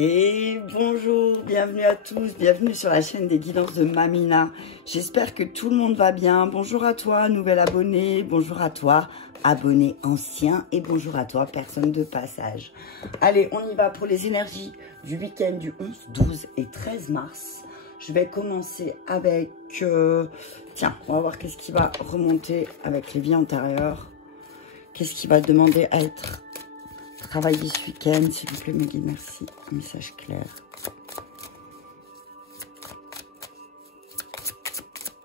Et bonjour, bienvenue à tous, bienvenue sur la chaîne des guidances de Mamina. J'espère que tout le monde va bien. Bonjour à toi, nouvel abonné, bonjour à toi, abonné ancien et bonjour à toi, personne de passage. Allez, on y va pour les énergies du week-end du 11, 12 et 13 mars. Je vais commencer avec... tiens, on va voir qu'est-ce qui va remonter avec les vies antérieures. Qu'est-ce qui va demander à être travaillé ce week-end, s'il vous plaît, mes guides, merci. Un message clair.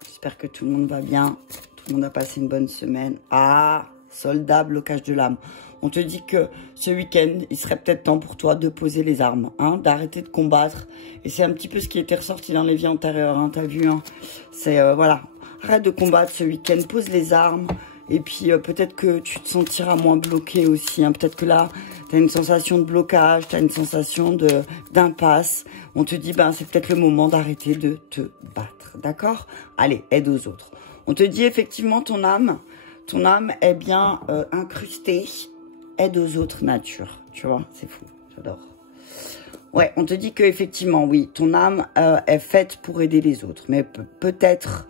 J'espère que tout le monde va bien. Tout le monde a passé une bonne semaine. Ah, soldat, blocage de l'âme. On te dit que ce week-end, il serait peut-être temps pour toi de poser les armes, hein, d'arrêter de combattre. Et c'est un petit peu ce qui était ressorti dans les vies antérieures, hein, t'as vu, hein. C'est, voilà, arrête de combattre ce week-end, pose les armes. Et puis peut-être que tu te sentiras moins bloqué aussi, hein. Peut-être que là, tu as une sensation de blocage, tu as une sensation d'impasse. On te dit, ben, c'est peut-être le moment d'arrêter de te battre, d'accord? Allez, aide aux autres. On te dit effectivement, ton âme est bien incrustée. Aide aux autres nature, tu vois, c'est fou, j'adore. Ouais, on te dit que effectivement, oui, ton âme est faite pour aider les autres. Mais peut-être,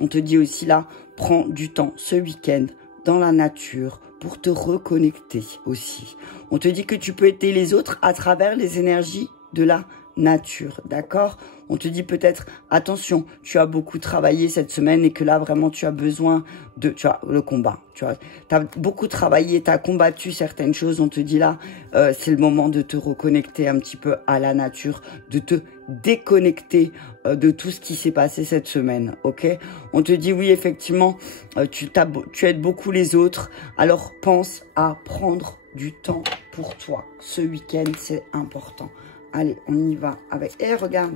on te dit aussi là, prends du temps ce week-end dans la nature pour te reconnecter aussi. On te dit que tu peux aider les autres à travers les énergies de la nature, d'accord? On te dit peut-être, attention, tu as beaucoup travaillé cette semaine et que là, vraiment, tu as besoin de, tu vois, le combat, tu vois. Tu as beaucoup travaillé, tu as combattu certaines choses, on te dit là, c'est le moment de te reconnecter un petit peu à la nature, de te déconnecter de tout ce qui s'est passé cette semaine, ok? On te dit, oui, effectivement, tu aides beaucoup les autres, alors pense à prendre du temps pour toi. Ce week-end, c'est important. Allez, on y va avec... Eh, regarde,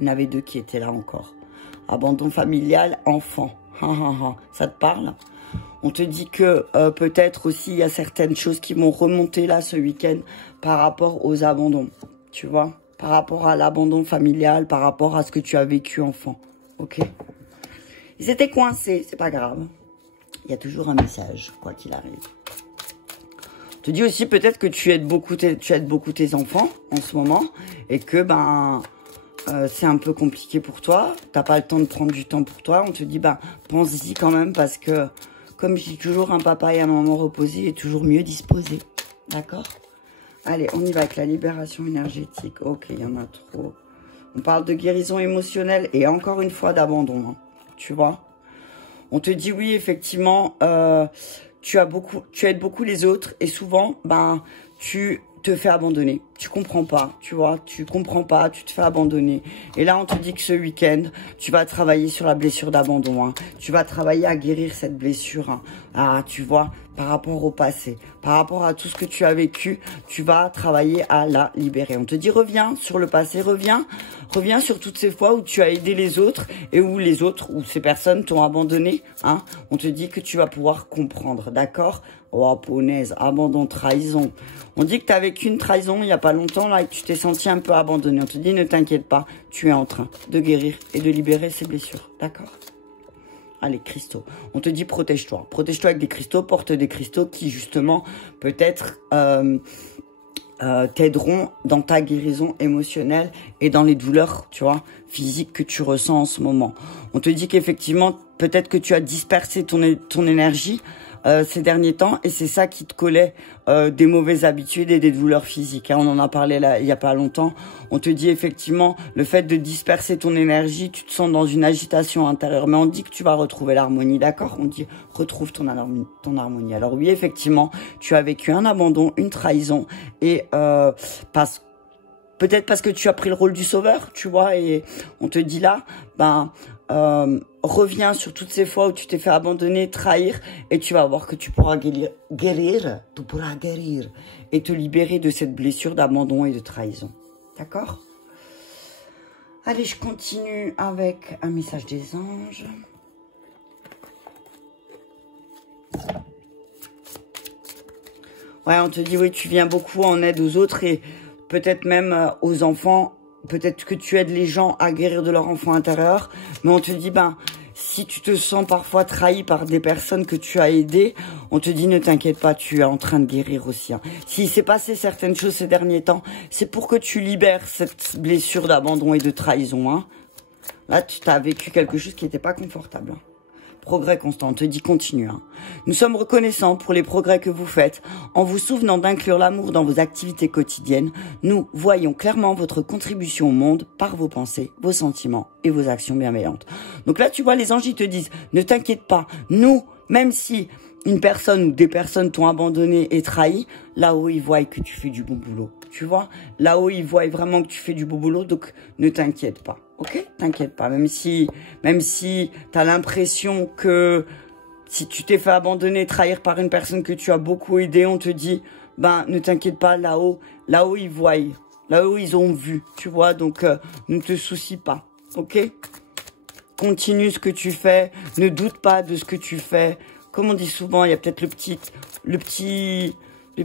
il y en avait deux qui étaient là encore. Abandon familial, enfant. Ça te parle? On te dit que peut-être aussi, il y a certaines choses qui vont remonter là ce week-end par rapport aux abandons. Tu vois? Par rapport à l'abandon familial, par rapport à ce que tu as vécu enfant. Ok? Ils étaient coincés, c'est pas grave. Il y a toujours un message, quoi qu'il arrive. Je te dis aussi peut-être que tu aides beaucoup tes enfants en ce moment et que ben c'est un peu compliqué pour toi. T'as pas le temps de prendre du temps pour toi. On te dit ben pense-y quand même parce que comme je dis toujours, un papa et un maman reposés est toujours mieux disposé. D'accord? Allez, on y va avec la libération énergétique. Ok, il y en a trop. On parle de guérison émotionnelle et encore une fois d'abandon. Hein, tu vois? On te dit oui effectivement. Tu aides beaucoup les autres et souvent, ben, tu te fais abandonner. Tu comprends pas, tu vois, tu comprends pas, tu te fais abandonner. Et là, on te dit que ce week-end, tu vas travailler sur la blessure d'abandon. Hein. Tu vas travailler à guérir cette blessure. Hein. Ah, tu vois, par rapport au passé, par rapport à tout ce que tu as vécu, tu vas travailler à la libérer. On te dit, reviens sur le passé, reviens sur toutes ces fois où tu as aidé les autres et où les autres, où ces personnes t'ont abandonné. Hein. On te dit que tu vas pouvoir comprendre, d'accord? Oh, punaise, abandon, trahison. On dit que tu as vécu une trahison il n'y a pas longtemps là et que tu t'es senti un peu abandonné. On te dit, ne t'inquiète pas, tu es en train de guérir et de libérer ces blessures, d'accord? Allez, cristaux. On te dit, protège-toi. Protège-toi avec des cristaux, porte des cristaux qui, justement, peut-être t'aideront dans ta guérison émotionnelle et dans les douleurs, tu vois, physiques que tu ressens en ce moment. On te dit qu'effectivement, peut-être que tu as dispersé ton énergie ces derniers temps et c'est ça qui te collait des mauvaises habitudes et des douleurs physiques. Hein. On en a parlé là il y a pas longtemps. On te dit effectivement le fait de disperser ton énergie, tu te sens dans une agitation intérieure. Mais on dit que tu vas retrouver l'harmonie, d'accord? On dit retrouve ton harmonie. Alors oui, effectivement, tu as vécu un abandon, une trahison et peut-être parce que tu as pris le rôle du sauveur, tu vois, et on te dit là, ben, reviens sur toutes ces fois où tu t'es fait abandonner, trahir, et tu vas voir que tu pourras guérir, tu pourras guérir, et te libérer de cette blessure d'abandon et de trahison. D'accord? Allez, je continue avec un message des anges. Ouais, on te dit, oui, tu viens beaucoup en aide aux autres et peut-être même aux enfants. Peut-être que tu aides les gens à guérir de leur enfant intérieur. Mais on te dit, ben, Si tu te sens parfois trahi par des personnes que tu as aidées, on te dit ne t'inquiète pas, tu es en train de guérir aussi. Hein. S'il s'est passé certaines choses ces derniers temps, c'est pour que tu libères cette blessure d'abandon et de trahison. Hein. Là, tu as vécu quelque chose qui n'était pas confortable. Hein. Progrès constant, on te dit continue. Hein. Nous sommes reconnaissants pour les progrès que vous faites. En vous souvenant d'inclure l'amour dans vos activités quotidiennes, nous voyons clairement votre contribution au monde par vos pensées, vos sentiments et vos actions bienveillantes. Donc là, tu vois, les anges, ils te disent, ne t'inquiète pas, nous, même si une personne ou des personnes t'ont abandonné et trahi, là-haut, ils voient que tu fais du bon boulot. Tu vois, là-haut, ils voient vraiment que tu fais du bon boulot, donc ne t'inquiète pas. Ok, t'inquiète pas, même si t'as l'impression que si tu t'es fait abandonner, trahir par une personne que tu as beaucoup aidé, on te dit, ben, ne t'inquiète pas, là-haut, ils voient, là-haut, ils ont vu, tu vois, donc ne te soucie pas, ok? Continue ce que tu fais, ne doute pas de ce que tu fais. Comme on dit souvent, il y a peut-être le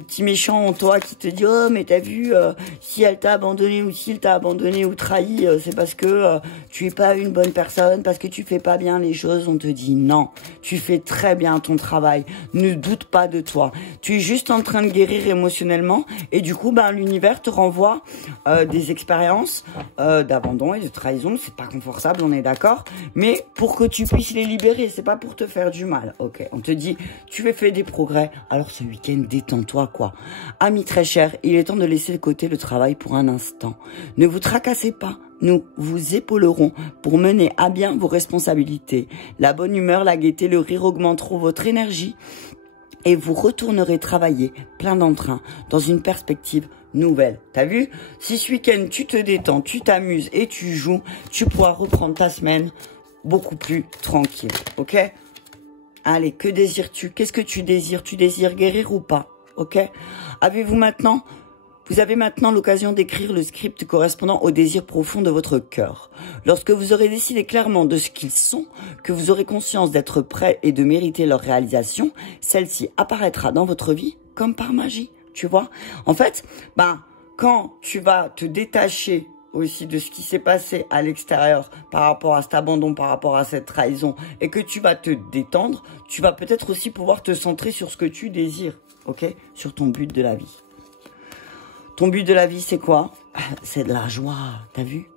petit méchant en toi qui te dit « Oh, mais t'as vu, si elle t'a abandonné ou s'il t'a abandonné ou trahi, c'est parce que tu es pas une bonne personne, parce que tu fais pas bien les choses. » On te dit « Non, tu fais très bien ton travail. Ne doute pas de toi. Tu es juste en train de guérir émotionnellement et du coup, ben, l'univers te renvoie des expériences d'abandon et de trahison. C'est pas confortable, on est d'accord, mais pour que tu puisses les libérer, c'est pas pour te faire du mal. Ok, on te dit « Tu as fait des progrès, alors ce week-end, détends-toi. » quoi. Amis très chers, il est temps de laisser de côté le travail pour un instant. Ne vous tracassez pas, nous vous épaulerons pour mener à bien vos responsabilités. La bonne humeur, la gaieté, le rire augmenteront votre énergie et vous retournerez travailler plein d'entrain dans une perspective nouvelle. T'as vu? Si ce week-end tu te détends, tu t'amuses et tu joues, tu pourras reprendre ta semaine beaucoup plus tranquille. Ok? Allez, que désires-tu? Qu'est-ce que tu désires? Tu désires guérir ou pas? Ok. Vous avez maintenant l'occasion d'écrire le script correspondant au désir profond de votre cœur. Lorsque vous aurez décidé clairement de ce qu'ils sont, que vous aurez conscience d'être prêt et de mériter leur réalisation, celle-ci apparaîtra dans votre vie comme par magie. Tu vois? En fait, quand tu vas te détacher aussi de ce qui s'est passé à l'extérieur par rapport à cet abandon, par rapport à cette trahison, et que tu vas te détendre, tu vas peut-être aussi pouvoir te centrer sur ce que tu désires. Ok, sur ton but de la vie. Ton but de la vie, c'est quoi? C'est de la joie, t'as vu?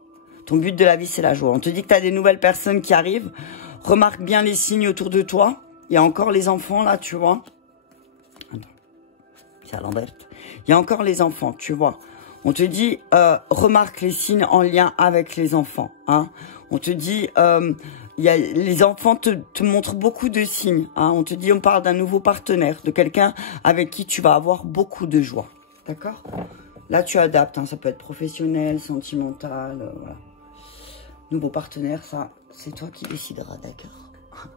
Ton but de la vie, c'est la joie. On te dit que tu as des nouvelles personnes qui arrivent. Remarque bien les signes autour de toi. Il y a encore les enfants, là, tu vois. Attends, c'est à l'envers. Il y a encore les enfants, tu vois. On te dit, remarque les signes en lien avec les enfants. Hein. On te dit... les enfants te montrent beaucoup de signes. Hein. On te dit, on parle d'un nouveau partenaire, de quelqu'un avec qui tu vas avoir beaucoup de joie. D'accord? Là, tu adaptes. Hein. Ça peut être professionnel, sentimental. Voilà. Nouveau partenaire, ça, c'est toi qui décideras. D'accord?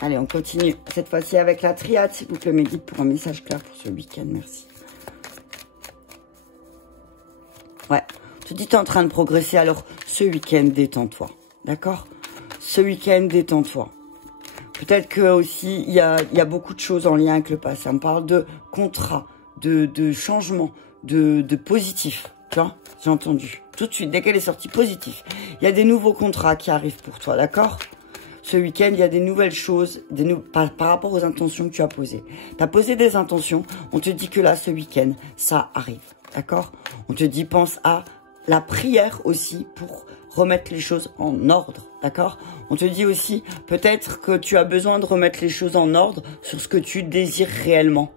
Allez, on continue. Cette fois-ci avec la triade, s'il vous plaît, mes guides, pour un message clair pour ce week-end. Merci. Ouais. On te dit, tu es en train de progresser. Alors, ce week-end, détends-toi. D'accord? Ce week-end, détends-toi. Peut-être que aussi il y a beaucoup de choses en lien avec le passé. On parle de contrat, de changement, de positif. Tu vois, j'ai entendu. Tout de suite, dès qu'elle est sortie, positif. Il y a des nouveaux contrats qui arrivent pour toi, d'accord? Ce week-end, il y a des nouvelles choses par rapport aux intentions que tu as posées. Tu as posé des intentions, on te dit que là, ce week-end, ça arrive, d'accord? On te dit, pense à la prière aussi pour remettre les choses en ordre, d'accord? On te dit aussi, peut-être que tu as besoin de remettre les choses en ordre sur ce que tu désires réellement,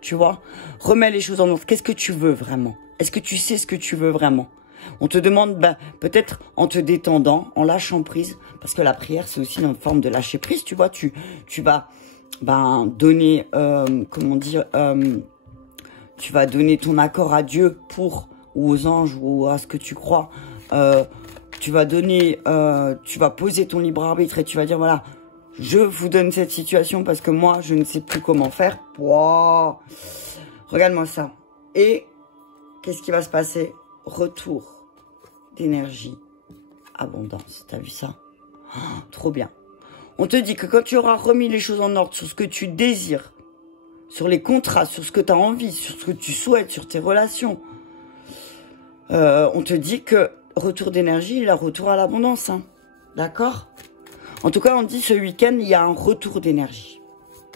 tu vois? Remets les choses en ordre. Qu'est-ce que tu veux vraiment? Est-ce que tu sais ce que tu veux vraiment? On te demande, peut-être en te détendant, en lâchant prise, parce que la prière, c'est aussi une forme de lâcher prise, tu vois? Tu vas, donner, tu vas donner ton accord à Dieu ou aux anges, ou à ce que tu crois, tu vas poser ton libre arbitre et tu vas dire, voilà, je vous donne cette situation parce que moi, je ne sais plus comment faire. Wow. Regarde-moi ça. Et qu'est-ce qui va se passer? Retour d'énergie, abondance. T'as vu ça? Oh, trop bien. On te dit que quand tu auras remis les choses en ordre sur ce que tu désires, sur les contrats, sur ce que tu as envie, sur ce que tu souhaites, sur tes relations, on te dit que retour d'énergie, il a retour à l'abondance. Hein. D'accord? En tout cas, on dit ce week-end, il y a un retour d'énergie.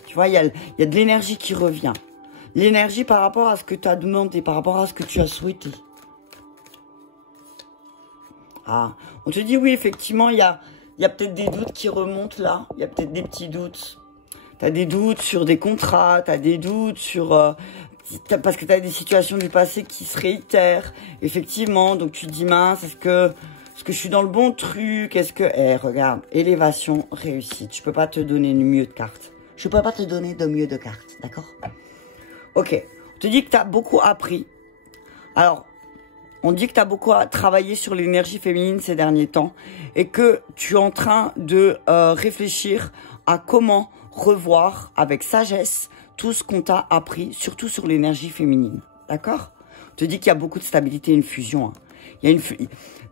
Tu vois, il y a de l'énergie qui revient. L'énergie par rapport à ce que tu as demandé, par rapport à ce que tu as souhaité. Ah, on te dit oui, effectivement, il y a peut-être des doutes qui remontent là. Il y a peut-être des petits doutes. Tu as des doutes sur des contrats, tu as des doutes sur... parce que tu as des situations du passé qui se réitèrent. Effectivement, donc tu te dis mince, est-ce que je suis dans le bon truc? Est-ce que... regarde, élévation, réussite. Je peux pas te donner une mieux de carte. Je peux pas te donner de mieux de cartes, d'accord? Ok, on te dit que tu as beaucoup appris. Alors, on dit que tu as beaucoup travaillé sur l'énergie féminine ces derniers temps et que tu es en train de réfléchir à comment revoir avec sagesse tout ce qu'on t'a appris, surtout sur l'énergie féminine, d'accord? On te dit qu'il y a beaucoup de stabilité, une fusion. Hein.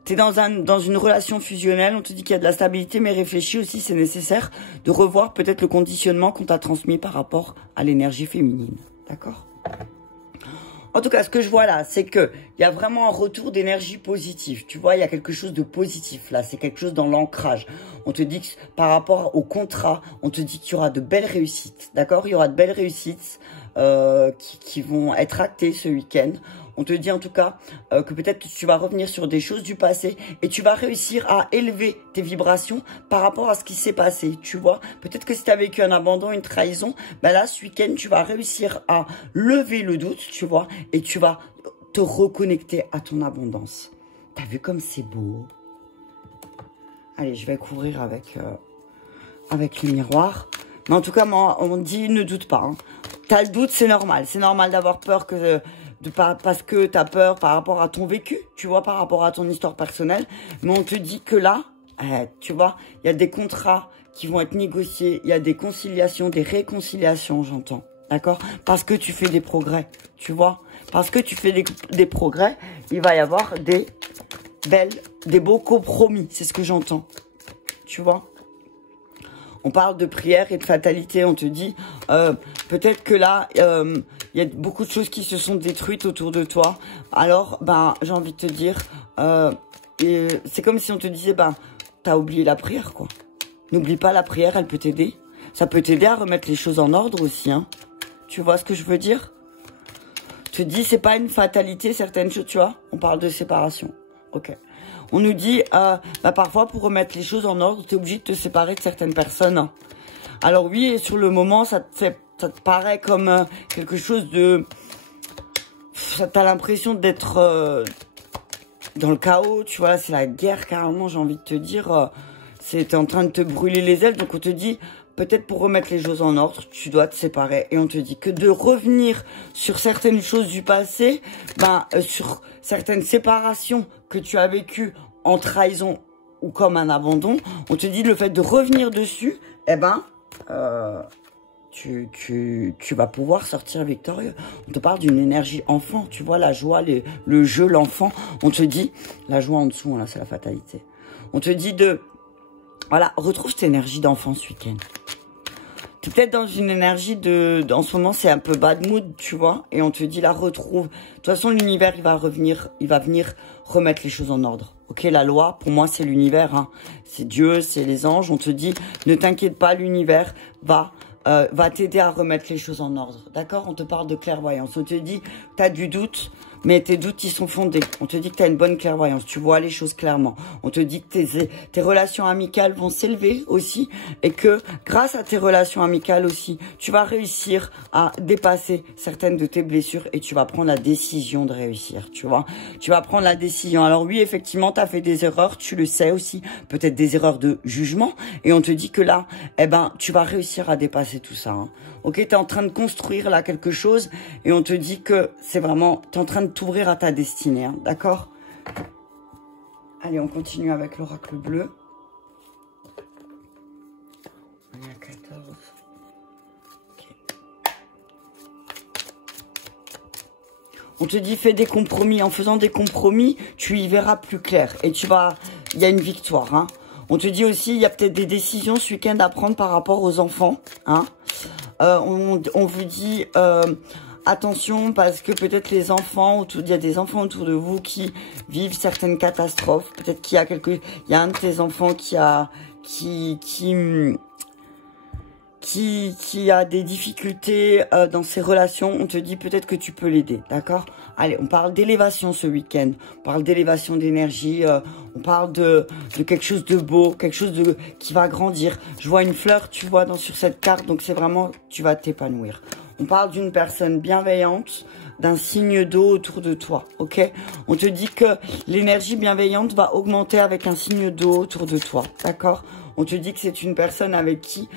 Tu es dans une relation fusionnelle, on te dit qu'il y a de la stabilité, mais réfléchis aussi, c'est nécessaire de revoir peut-être le conditionnement qu'on t'a transmis par rapport à l'énergie féminine. D'accord? En tout cas, ce que je vois là, c'est qu'il y a vraiment un retour d'énergie positive. Tu vois, il y a quelque chose de positif là, c'est quelque chose dans l'ancrage. On te dit que par rapport au contrat, on te dit qu'il y aura de belles réussites. D'accord? Il y aura de belles réussites qui vont être actées ce week-end. On te dit en tout cas que peut-être tu vas revenir sur des choses du passé et tu vas réussir à élever tes vibrations par rapport à ce qui s'est passé, tu vois. Peut-être que si tu as vécu un abandon, une trahison, ben là, ce week-end, tu vas réussir à lever le doute, tu vois, et tu vas te reconnecter à ton abondance. T'as vu comme c'est beau? Allez, je vais couvrir avec le miroir. Mais en tout cas, on dit ne doute pas. Hein. T'as le doute, c'est normal. C'est normal d'avoir peur que... parce que tu as peur par rapport à ton vécu, tu vois, par rapport à ton histoire personnelle. Mais on te dit que là, tu vois, il y a des contrats qui vont être négociés, il y a des conciliations, des réconciliations, j'entends, d'accord? Parce que tu fais des progrès, tu vois. Parce que tu fais des progrès, il va y avoir des beaux compromis, c'est ce que j'entends, tu vois. On parle de prière et de fatalité, on te dit, peut-être que là, il y a beaucoup de choses qui se sont détruites autour de toi. Alors, ben, j'ai envie de te dire, c'est comme si on te disait, ben, t'as oublié la prière, quoi. N'oublie pas la prière, elle peut t'aider. Ça peut t'aider à remettre les choses en ordre aussi, hein. Tu vois ce que je veux dire? Je te dis, c'est pas une fatalité, certaines choses, tu vois. On parle de séparation. Ok. On nous dit, parfois, pour remettre les choses en ordre, tu es obligé de te séparer de certaines personnes. Hein. Alors oui, sur le moment, ça te paraît comme quelque chose de... T'as l'impression d'être dans le chaos, tu vois, c'est la guerre carrément, j'ai envie de te dire. T'es en train de te brûler les ailes, donc on te dit, peut-être pour remettre les choses en ordre, tu dois te séparer. Et on te dit que de revenir sur certaines choses du passé, sur certaines séparations que tu as vécues en trahison ou comme un abandon, on te dit le fait de revenir dessus, tu vas pouvoir sortir victorieux. On te parle d'une énergie enfant, tu vois, la joie, le jeu, l'enfant. On te dit, la joie en dessous, là, c'est la fatalité. On te dit voilà, retrouve cette énergie d'enfant ce week-end. Tu es peut-être dans une énergie en ce moment, c'est un peu bad mood, tu vois, et on te dit, la retrouve. De toute façon, l'univers, il va venir remettre les choses en ordre. Ok, la loi, pour moi, c'est l'univers, hein. C'est Dieu, c'est les anges. On te dit, ne t'inquiète pas, l'univers va t'aider à remettre les choses en ordre. D'accord? On te parle de clairvoyance. On te dit, tu as du doute, mais tes doutes, ils sont fondés. On te dit que tu as une bonne clairvoyance. Tu vois les choses clairement. On te dit que tes relations amicales vont s'élever aussi et que grâce à tes relations amicales aussi, tu vas réussir à dépasser certaines de tes blessures et tu vas prendre la décision de réussir, tu vois. Tu vas prendre la décision. Alors oui, effectivement, tu as fait des erreurs, tu le sais aussi. Peut-être des erreurs de jugement. Et on te dit que là, tu vas réussir à dépasser tout ça. Hein. Ok, tu es en train de construire là quelque chose et on te dit que c'est vraiment, tu es en train de t'ouvrir à ta destinée, hein, d'accord? Allez, on continue avec l'oracle bleu. On est à 14. Okay. On te dit, fais des compromis. En faisant des compromis, tu y verras plus clair et il y a une victoire, hein. On te dit aussi, il y a peut-être des décisions ce week-end à prendre par rapport aux enfants, hein. On vous dit attention parce que peut-être les enfants, il y a des enfants autour de vous qui vivent certaines catastrophes. Peut-être qu'il y a un de tes enfants qui a qui a des difficultés dans ses relations, on te dit peut-être que tu peux l'aider, d'accord? Allez, on parle d'élévation ce week-end, on parle d'élévation d'énergie, on parle de quelque chose de beau, quelque chose qui va grandir. Je vois une fleur, tu vois, sur cette carte, donc c'est vraiment, tu vas t'épanouir. On parle d'une personne bienveillante, d'un signe d'eau autour de toi, ok? On te dit que l'énergie bienveillante va augmenter avec un signe d'eau autour de toi, d'accord? On te dit que c'est une personne avec qui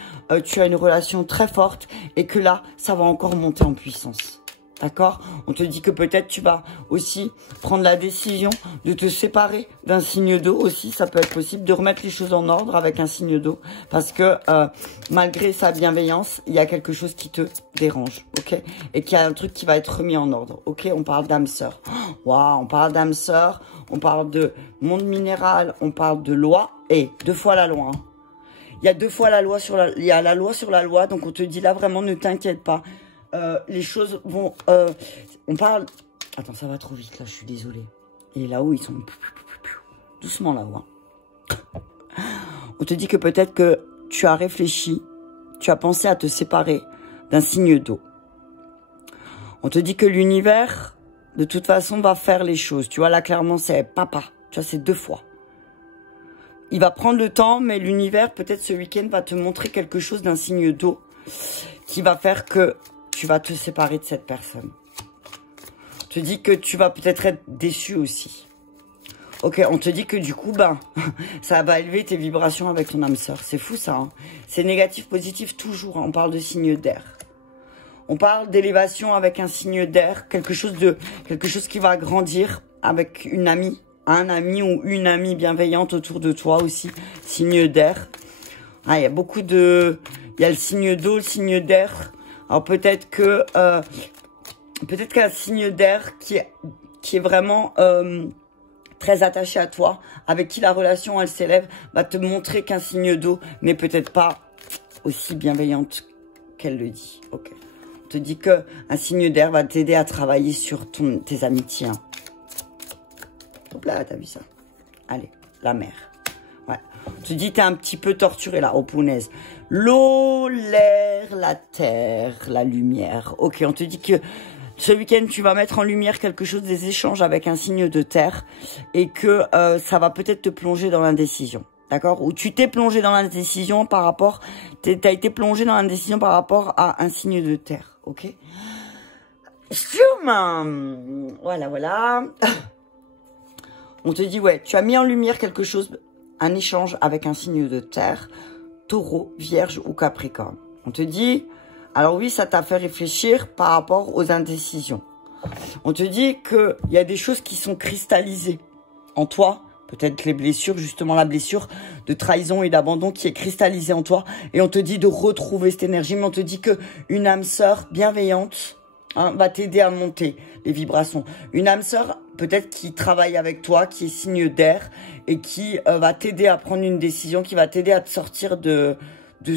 tu as une relation très forte et que là, ça va encore monter en puissance. D'accord? On te dit que peut-être tu vas aussi prendre la décision de te séparer d'un signe d'eau aussi. Ça peut être possible de remettre les choses en ordre avec un signe d'eau. Parce que malgré sa bienveillance, il y a quelque chose qui te dérange. Ok? Et qu'il y a un truc qui va être remis en ordre. Ok? On parle d'âme sœur. Waouh, on parle d'âme sœur. On parle de monde minéral. On parle de loi. Et 2 fois la loi. Hein. Il y a 2 fois la loi sur la... Il y a la loi sur la loi. Donc on te dit là vraiment ne t'inquiète pas. Les choses vont... on parle... Attends, ça va trop vite là, je suis désolée. Et là-haut, ils sont... Doucement là-haut. Hein. On te dit que peut-être que tu as réfléchi, tu as pensé à te séparer d'un signe d'eau. On te dit que l'univers, de toute façon, va faire les choses. Tu vois, là, clairement, c'est papa. Tu vois, c'est 2 fois. Il va prendre le temps, mais l'univers, peut-être ce week-end, va te montrer quelque chose d'un signe d'eau qui va faire que tu vas te séparer de cette personne. On te dit que tu vas peut-être être déçu aussi. Ok, on te dit que du coup, ça va élever tes vibrations avec ton âme sœur. C'est fou ça. Hein, c'est négatif, positif toujours. Hein, on parle de signe d'air. On parle d'élévation avec un signe d'air. Quelque chose qui va grandir avec une amie. Un ami ou une amie bienveillante autour de toi aussi. Signe d'air. Ah, il y a beaucoup de... Il y a le signe d'eau, le signe d'air. Alors peut-être qu'un signe d'air qui est vraiment très attaché à toi, avec qui la relation elle s'élève, va te montrer qu'un signe d'eau n'est peut-être pas aussi bienveillante qu'elle le dit. Ok. On te dit que un signe d'air va t'aider à travailler sur tes amitiés. Hein. Hop là, t'as vu ça? Allez, la mer. Ouais. On te dit t'es un petit peu torturé là, oh punaise. L'eau, l'air, la terre, la lumière. Ok, on te dit que ce week-end, tu vas mettre en lumière quelque chose, des échanges avec un signe de terre. Et que ça va peut-être te plonger dans l'indécision. D'accord? Ou tu t'es plongé dans l'indécision par rapport... T'as été plongé dans l'indécision par rapport à un signe de terre. Ok? Voilà, voilà. On te dit, ouais, tu as mis en lumière quelque chose, un échange avec un signe de terre. Taureau, Vierge ou Capricorne. On te dit, alors oui, ça t'a fait réfléchir par rapport aux indécisions. On te dit qu'il y a des choses qui sont cristallisées en toi. Peut-être les blessures, justement la blessure de trahison et d'abandon qui est cristallisée en toi. Et on te dit de retrouver cette énergie. Mais on te dit qu'une âme sœur bienveillante va t'aider à monter les vibrations. Une âme sœur peut-être qui travaille avec toi, qui est signe d'air et qui va t'aider à prendre une décision, qui va t'aider à te sortir de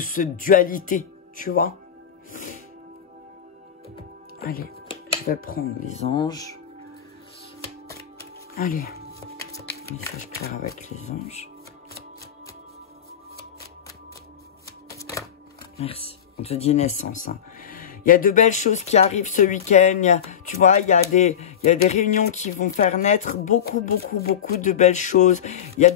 cette dualité, tu vois. Allez, je vais prendre les anges. Allez, message clair avec les anges. Merci. On te dit naissance, hein. Il y a de belles choses qui arrivent ce week-end. Tu vois, il y a des réunions qui vont faire naître beaucoup de belles choses. Il y a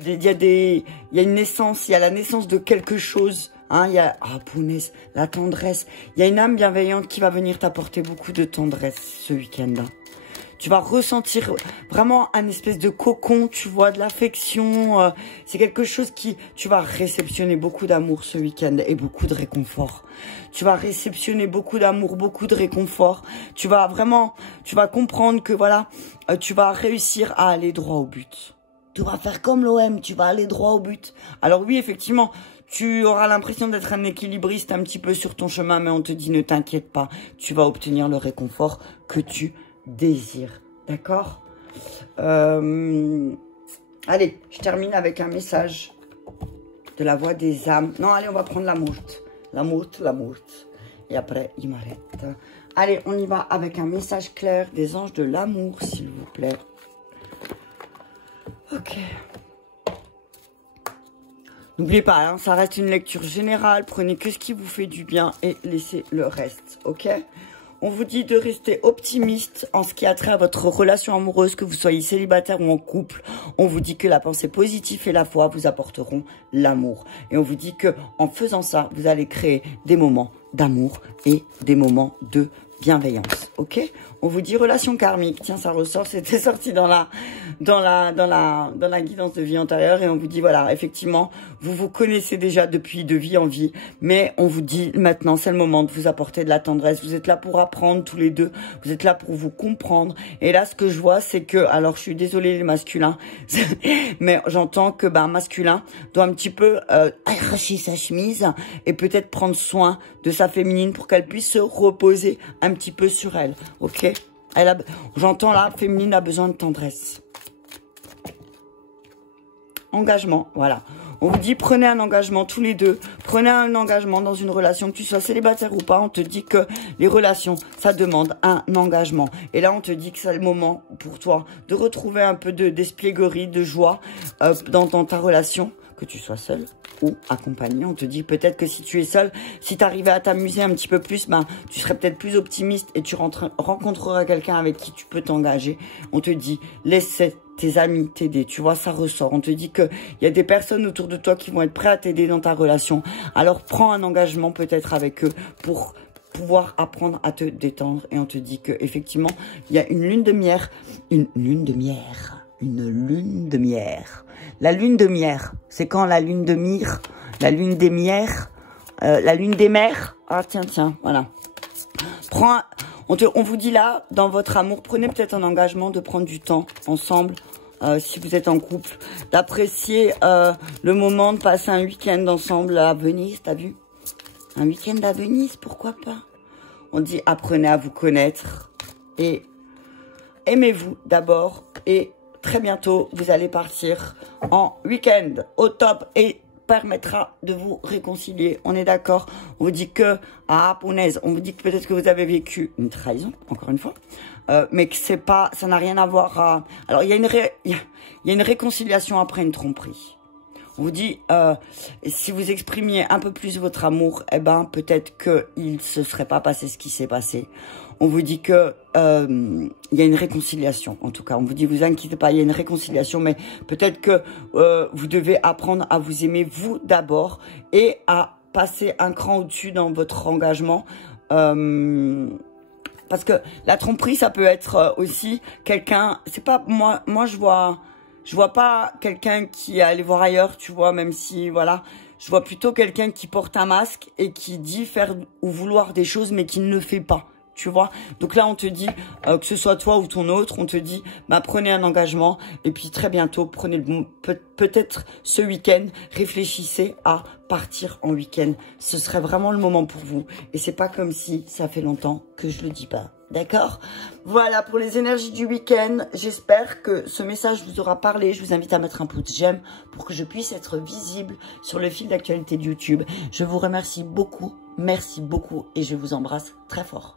une naissance, il y a la naissance de quelque chose. Hein, il y a, punaise, la tendresse. Il y a une âme bienveillante qui va venir t'apporter beaucoup de tendresse ce week-end-là. Tu vas ressentir vraiment un espèce de cocon, tu vois, de l'affection. C'est quelque chose tu vas réceptionner beaucoup d'amour ce week-end et beaucoup de réconfort. Tu vas réceptionner beaucoup d'amour, beaucoup de réconfort. Tu vas comprendre que voilà, tu vas réussir à aller droit au but. Tu vas faire comme l'OM, tu vas aller droit au but. Alors oui, effectivement, tu auras l'impression d'être un équilibriste un petit peu sur ton chemin, mais on te dit ne t'inquiète pas, tu vas obtenir le réconfort que tu désires. D'accord? Allez, je termine avec un message de la voix des âmes. Non, allez, on va prendre la mourte. La mourte. Et après, il m'arrête. Allez, on y va avec un message clair des anges de l'amour, s'il vous plaît. Ok. N'oubliez pas, hein, ça reste une lecture générale. Prenez que ce qui vous fait du bien et laissez le reste, ok? On vous dit de rester optimiste en ce qui a trait à votre relation amoureuse, que vous soyez célibataire ou en couple. On vous dit que la pensée positive et la foi vous apporteront l'amour. Et on vous dit que en faisant ça, vous allez créer des moments d'amour et des moments de bienveillance, ok? On vous dit relation karmique. Tiens, ça ressort, c'était sorti dans la guidance de vie antérieure. Et on vous dit, voilà, effectivement, vous vous connaissez déjà depuis de vie en vie. Mais on vous dit, maintenant, c'est le moment de vous apporter de la tendresse. Vous êtes là pour apprendre tous les deux. Vous êtes là pour vous comprendre. Et là, ce que je vois, c'est que, alors, je suis désolée les masculins, mais j'entends que, masculin doit un petit peu arracher sa chemise et peut-être prendre soin de sa féminine pour qu'elle puisse se reposer un petit peu sur elle, ok? J'entends là, féminine a besoin de tendresse. Engagement, voilà. On vous dit, prenez un engagement tous les deux. Prenez un engagement dans une relation, que tu sois célibataire ou pas. On te dit que les relations, ça demande un engagement. Et là, on te dit que c'est le moment pour toi de retrouver un peu d'espièglerie, de joie dans ta relation. Que tu sois seul ou accompagné. On te dit peut-être que si tu es seul, si tu arrivais à t'amuser un petit peu plus, tu serais peut-être plus optimiste et tu rencontreras quelqu'un avec qui tu peux t'engager. On te dit, laisse tes amis t'aider. Tu vois, ça ressort. On te dit qu'il y a des personnes autour de toi qui vont être prêtes à t'aider dans ta relation. Alors, prends un engagement peut-être avec eux pour pouvoir apprendre à te détendre. Et on te dit que effectivement, il y a une lune de miel. Une lune de miel. La lune de miel, c'est quand la lune de mire, la lune des mières, la lune des mers. Ah tiens, voilà. On vous dit là, dans votre amour, prenez peut-être un engagement de prendre du temps ensemble, si vous êtes en couple, d'apprécier le moment de passer un week-end ensemble à Venise, t'as vu? Un week-end à Venise, pourquoi pas? On dit apprenez à vous connaître et aimez-vous d'abord et très bientôt, vous allez partir en week-end au top et permettra de vous réconcilier. On est d'accord? On vous dit que, punaise, on vous dit que peut-être que vous avez vécu une trahison, encore une fois, mais que c'est pas, ça n'a rien à voir. Alors, il y a une réconciliation après une tromperie. On vous dit, si vous exprimiez un peu plus votre amour, peut-être qu'il ne se serait pas passé ce qui s'est passé. On vous dit que il y a une réconciliation. En tout cas, on vous dit, vous inquiétez pas, il y a une réconciliation, mais peut-être que vous devez apprendre à vous aimer vous d'abord et à passer un cran au-dessus dans votre engagement. Parce que la tromperie, ça peut être aussi quelqu'un. C'est pas moi je vois pas quelqu'un qui est allé voir ailleurs, tu vois, même si voilà. Je vois plutôt quelqu'un qui porte un masque et qui dit faire ou vouloir des choses, mais qui ne le fait pas. Tu vois, donc là on te dit que ce soit toi ou ton autre, on te dit prenez un engagement et puis très bientôt prenez peut-être ce week-end, réfléchissez à partir en week-end. Ce serait vraiment le moment pour vous et c'est pas comme si ça fait longtemps que je le dis pas. D'accord? Voilà pour les énergies du week-end. J'espère que ce message vous aura parlé. Je vous invite à mettre un pouce j'aime pour que je puisse être visible sur le fil d'actualité de YouTube. Je vous remercie beaucoup. Merci beaucoup et je vous embrasse très fort.